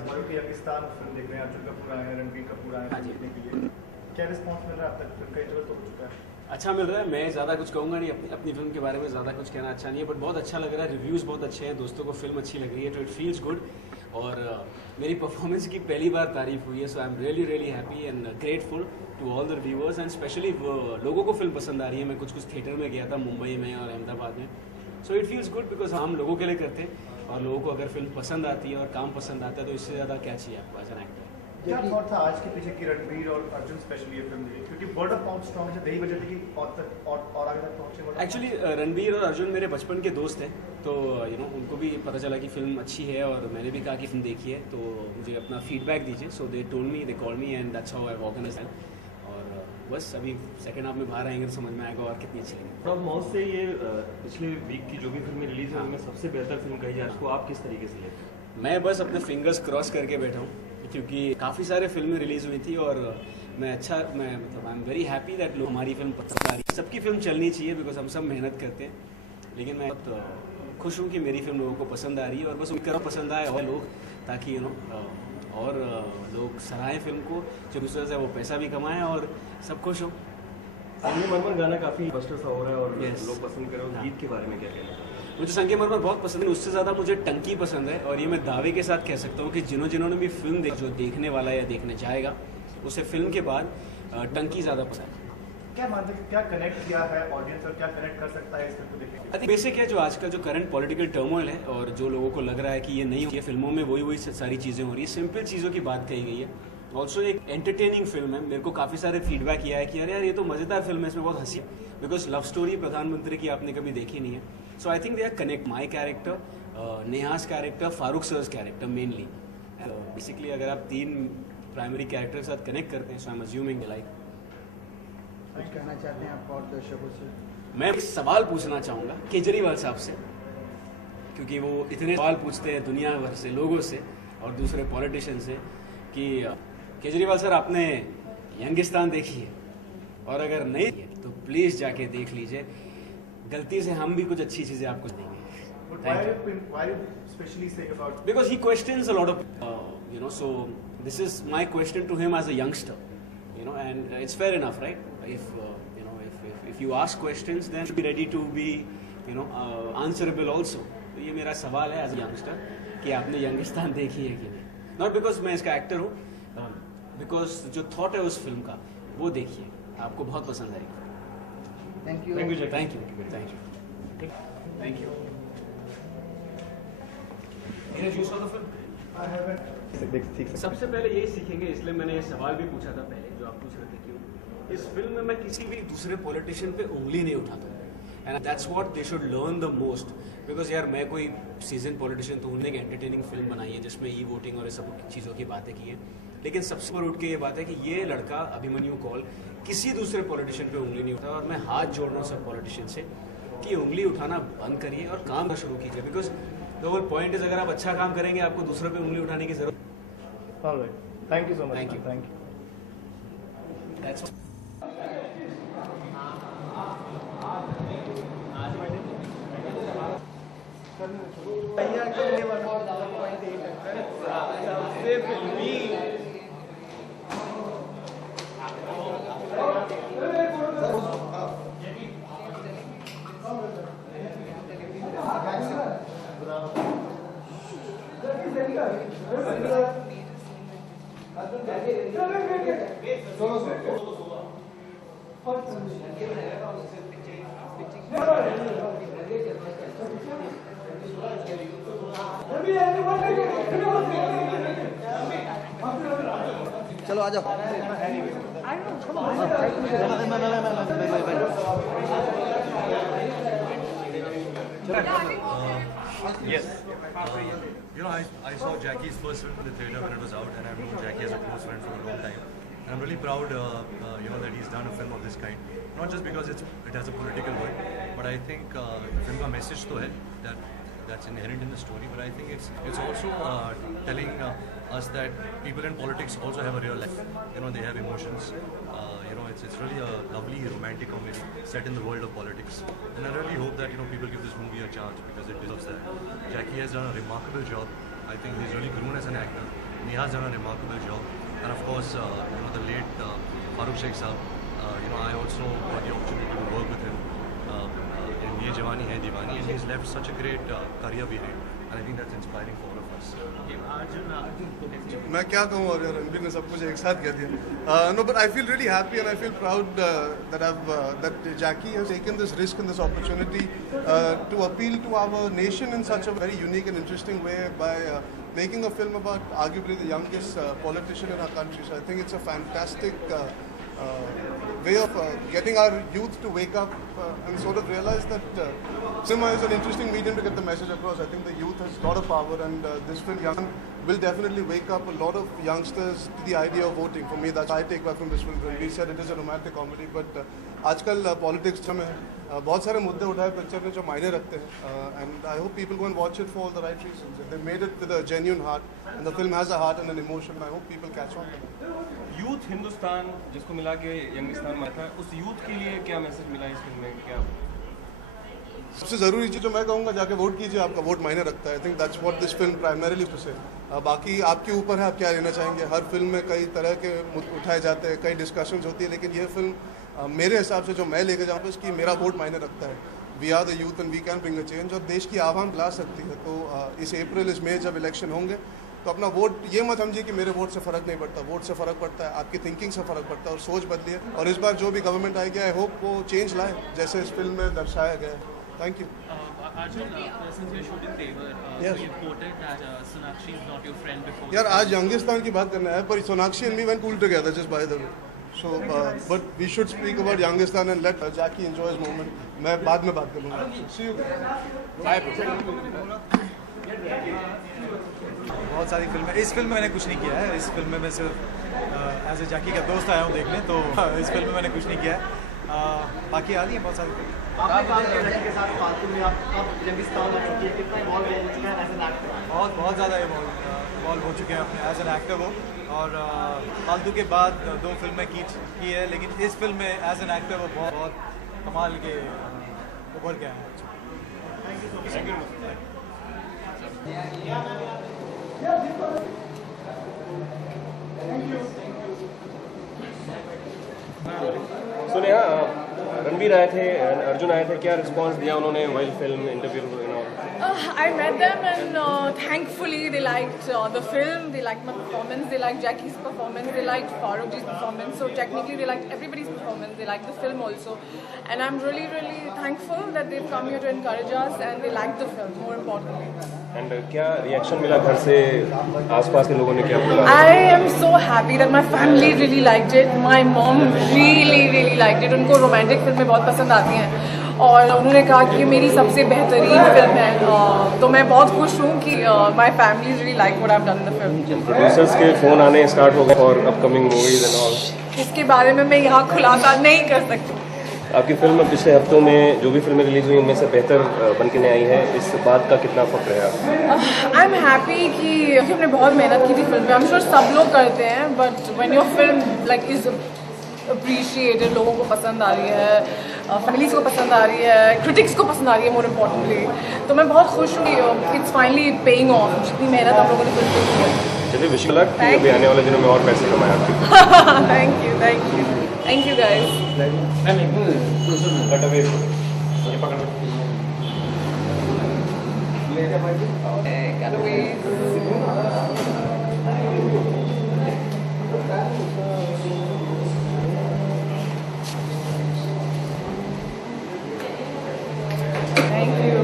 इस बॉलीवुड की यंगिस्तान फिल्म देख रहे हैं, अर्जुन कपूर आए हैं, रणबीर कपूर आए हैं देखने के लिए, क्या रिस्पॉन्स मिल रहा है अब तक? फिल्म का इंटरवल तो हो चुका है। अच्छा मिल रहा है। मैं ज़्यादा कुछ कहूँगा नहीं, अपनी फिल्म के बारे में ज़्यादा कुछ कहना अच्छा नहीं है, बट बहुत अच्छा लग रहा है। रिव्यूज़ बहुत अच्छे हैं, दोस्तों को फिल्म अच्छी लग रही है, तो इट फील्स गुड। और मेरी परफॉर्मेंस की पहली बार तारीफ हुई है, so I am really really happy and grateful to all the reviewers and specially लोगों को फिल्म पसंद आ रही है। मैं कुछ थिएटर में गया था मुंबई में और अहमदाबाद में, so it feels good because हम लोगों के लिए करते हैं और लोगों को अगर फिल्म पसंद आती है और काम पसंद आता है तो इससे ज़्यादा क्या चाहिए आपको एज एन एक्टर। क्या थॉट था आज के पीछे कि रणबीर और अर्जुन स्पेशली ये फिल्म देखी? क्योंकि वर्ड ऑफ माउथ स्ट्रॉन्ग है, यही वजह थी कि और आगे तक पहुंचे। एक्चुअली रणबीर और अर्जुन मेरे बचपन के दोस्त हैं, तो उनको भी पता चला कि फिल्म अच्छी है और मैंने भी कहा कि फिल्म देखी है, तो मुझे अपना फीडबैक दीजिए। So they told me, they called me and that's how I organised. और बस अभी सेकंड हाफ में बाहर आएंगे तो समझ में आएगा और कितनी अच्छी लगी। तो माउथ से ये पिछले वीक की जो भी फिल्में रिलीज हुई उनमें सबसे बेहतर फिल्म कही जाए, उसको आप किस तरीके से लेते हैं? मैं बस अपने फिंगर्स क्रॉस करके बैठा हूँ क्योंकि काफ़ी सारे फिल्में रिलीज़ हुई थी और मैं मतलब I am very happy that लोग हमारी फिल्म पसंद आ रही है। सबकी फिल्म चलनी चाहिए बिकॉज हम सब मेहनत करते हैं, लेकिन मैं बहुत खुश हूँ कि मेरी फिल्म लोगों को पसंद आ रही है और बस उनकी तरह पसंद आए और लोग, ताकि और लोग सराहें फिल्म को, जो दूसरे से वो पैसा भी कमाएं और सब खुश हों। संगमरमर गाना काफ़ी बस्टर सा हो रहा है और Yes. लोग पसंद कर रहे हैं। गीत के बारे में क्या कहना चाहते हैं? मुझे संगमरमर बहुत पसंद है, उससे ज़्यादा मुझे टंकी पसंद है। और ये मैं दावे के साथ कह सकता हूँ कि जिन्होंने भी फिल्म जो देखने वाला या देखने जाएगा उसे फिल्म के बाद टंकी ज़्यादा पसंद है। क्या मानते हैं, क्या कनेक्ट किया है ऑडियंस और क्या कनेक्ट कर सकता है इस फिल्म को देखने के? आई थिंक बेसिक है जो आजकल जो करंट पॉलिटिकल टर्मोइल है और जो लोगों को लग रहा है कि ये नहीं हो, ये फिल्मों में वही सारी चीज़ें हो रही है, सिंपल चीज़ों की बात कही गई है। ऑल्सो एक एंटरटेनिंग फिल्म है। मेरे को काफ़ी सारे फीडबैक किया है कि अरे यार ये तो मज़ेदार फिल्म है, इसमें बहुत हंसी, बिकॉज लव स्टोरी प्रधानमंत्री की आपने कभी देखी नहीं है। So I think they are connect my character, Neha's character, Farooq sir's character mainly. Basically अगर आप 3 प्राइमरी कैरेक्टर के साथ कनेक्ट करते हैं, सो आई एम अज्यूमिंग लाइक। कुछ कहना चाहते हैं आप और दर्शकों से? मैं एक सवाल पूछना चाहूँगा केजरीवाल साहब से, क्योंकि वो इतने सवाल पूछते हैं दुनिया भर से लोगों से और दूसरे पॉलिटिशियन से कि केजरीवाल सर आपने यंगिस्तान देखी है, और अगर नहीं है तो प्लीज़ जाके देख लीजिए, गलती से हम भी कुछ अच्छी चीज़ें आपको देंगे। Why you especially say about? Because he questions a lot of, so this is my question to him as a youngster, and it's fair enough, right? If you ask questions, then you should be ready to be, answerable also. तो ये मेरा सवाल है as a youngster कि आपने यंगिस्तान देखी है कि नहीं? Not because मैं इसका एक्टर हूँ, because जो थॉट है उस फिल्म का वो देखिए, आपको बहुत पसंद आएगी। Thank you. थैंक यू जय। Thank you. Thank you. Choose for the film. I haven't. सबसे पहले यही सीखेंगे, इसलिए मैंने ये सवाल भी पूछा था पहले जो आप पूछ रहे थे क्यों। इस फिल्म में मैं किसी भी दूसरे पॉलिटिशियन पे उंगली नहीं उठाता, and that's what they should learn the most. Because यार मैं कोई सीजन पॉलिटिशियन तो हूँ, एक एंटरटेनिंग फिल्म बनाई है जिसमें ई वोटिंग और ये सब चीज़ों की बातें की हैं, लेकिन सबसे ऊपर उठ के ये बात है कि ये लड़का अभिमन्यु कौल किसी दूसरे पॉलिटिशियन पे उंगली नहीं उठाता। और मैं हाथ जोड़ रहा हूँ सब पॉलिटिशियन से कि उंगली उठाना बंद करिए और काम शुरू कीजिए, because the whole point is अगर आप अच्छा काम करेंगे आपको दूसरों पे उंगली उठाने की जरूरत। All right. Thank you so much. Thank you. Thank you. That's भैया अकेले वाला पॉइंट यही लगता है सबसे फिल्मी। चलो आ जाओ। Yes. I saw Jackie's first film in the theatre when it was out, and I've known Jackie as a close friend for a long time. And I'm really proud, that he's done a film of this kind. Not just because it has a political word, but I think the film का message तो है that's inherent in the story. But I think it's also telling us that people in politics also have a real life. They have emotions. It's really a lovely romantic comedy set in the world of politics. And I really hope that people give this movie a chance because it deserves that. Jackie has done a remarkable job. I think he's really grown as an actor. he has done a remarkable job. And of course, the late Farooq Sheikh Saab, I also got the opportunity to work with him in Ye Jawani Hai Diwani, and he's left such a great career behind. And I think that's inspiring for all of us. मैं क्या कहूँ और रणबीर ने सब कुछ एक साथ कह दिया. No, but I feel really happy and I feel proud that Jackie has taken this risk and this opportunity to appeal to our nation in such a very unique and interesting way by making a film about arguably the youngest politician in our country. So I think it's a fantastic way of getting our youth to wake up and sort of realize that cinema is an interesting medium to get the message across. I think the youth has a lot of power, and this film Young will definitely wake up a lot of youngsters to the idea of voting. For me, that's what I take back from this film. We said it is a romantic comedy, but आजकल politics में बहुत सारे मुद्दे उठाए picture में जो मायने रखते हैं, and I hope people go and watch it for all the right reasons. They made it with a genuine heart, and the film has a heart and an emotion. I hope people catch on. Youth Hindustan जिसको मिला के यंगिस्तान में था, उस youth के लिए क्या message मिला इस फिल्म में? क्या सबसे ज़रूरी चीज़ जो मैं कहूँगा, जाके वोट कीजिए, आपका वोट मायने रखता है. I think that's what this film primarily to say. बाकी आपके ऊपर है, आप क्या लेना चाहेंगे. हर फिल्म में कई तरह के मुद्दे उठाए जाते हैं, कई डिस्कशंस होती है, लेकिन ये फिल्म मेरे हिसाब से जो मैं लेके जाऊँ इसकी मेरा वोट मायने रखता है. We are the youth and we can bring a change, और देश की आवाम ला सकती है. तो इस अप्रैल इस मई जब इलेक्शन होंगे तो अपना वोट ये मत समझिए कि मेरे वोट से फ़र्क नहीं पड़ता. वोट से फ़र्क पड़ता है, आपकी थिंकिंग से फ़र्क पड़ता है, और सोच बदलिए. और इस बार जो भी गवर्नमेंट आएगी, आई होप वो चेंज लाए जैसे इस फिल्म में दर्शाया गया है. Thank you. Arjun, since you're shooting Tevar, Yes. so you quoted that Sonakshi is not your friend before. यार आज यंगिस्तान की बात करना है, पर Sonakshi and me went school together just by the way. So but we should speak about Yangistan and let Jackky enjoy his moment. मैं बाद में बात करूँगा. See you. बहुत सारी फिल्में. इस फिल्म में मैंने कुछ नहीं किया है. इस फिल्म में मैं सिर्फ एज ए जैकी का दोस्त आया हूँ देखने, तो इस फिल्म में मैंने कुछ नहीं किया है. बाकी आ रही है बहुत सारी फिल्म. आपने काम किया जैकी के साथ फालतू में, आप कब यंगिस्तान आ चुकी है, कितना इन्वॉल्व हो चुका है एज एन एक्टर? बहुत ज़्यादा इन्वॉल्व हो चुके हैं अपने एज एन एक्टर वो. और फालतू के बाद 2 फिल्में की है, लेकिन इस फिल्म में एज एन एक्टर वो बहुत कमाल के उभर के आए हैं. सुने रणबीर आए थे, अर्जुन आए थे, क्या रिस्पांस दिया उन्होंने while film interview? I met them and thankfully they liked the film, they liked my performance, they liked Jackie's performance, they liked Farooq's performance. So technically they liked everybody's performance, they liked the film also. And I'm really, really thankful that they've come here to encourage us and they liked the film, more importantly. And क्या reaction मिला घर से, आसपास के लोगों ने क्या बोला? I am so happy that my family really liked it. My mom really, really liked it. उनको रोमांटिक फिल्में बहुत पसंद आती हैं और उन्होंने कहा कि ये मेरी सबसे बेहतरीन फिल्म है. तो मैं बहुत खुश हूँ कि my family really like what I have done in the film. Producers के फ़ोन आने स्टार्ट हो गए for upcoming movies and all. इसके बारे में मैं यहाँ खुलासा नहीं कर सकती. आपकी फिल्म पिछले हफ्तों में जो भी फिल्में रिलीज हुई उनमें से बेहतर बन के आई है, इस बात का कितना फख्र है आपको? आई एम हैप्पी कि हमने बहुत मेहनत की थी फिल्म पे. आई एम श्योर सब लोग करते हैं, but when your film like is appreciated, लोगों को पसंद आ रही है, फैमिलीज को पसंद आ रही है, क्रिटिक्स को पसंद आ रही है मोर इम्पोर्टेंटली, तो मैं बहुत खुश हूँ. इट्स फाइनली पेइंग ऑफ, जितनी मेहनत आप लोगों ने फिल्म पे की है. चलिए विश यू लक कि अभी आने वाले दिनों में और पैसे कमाएं आपके. Thank you guys. Cut away ये पकड़. Thank you.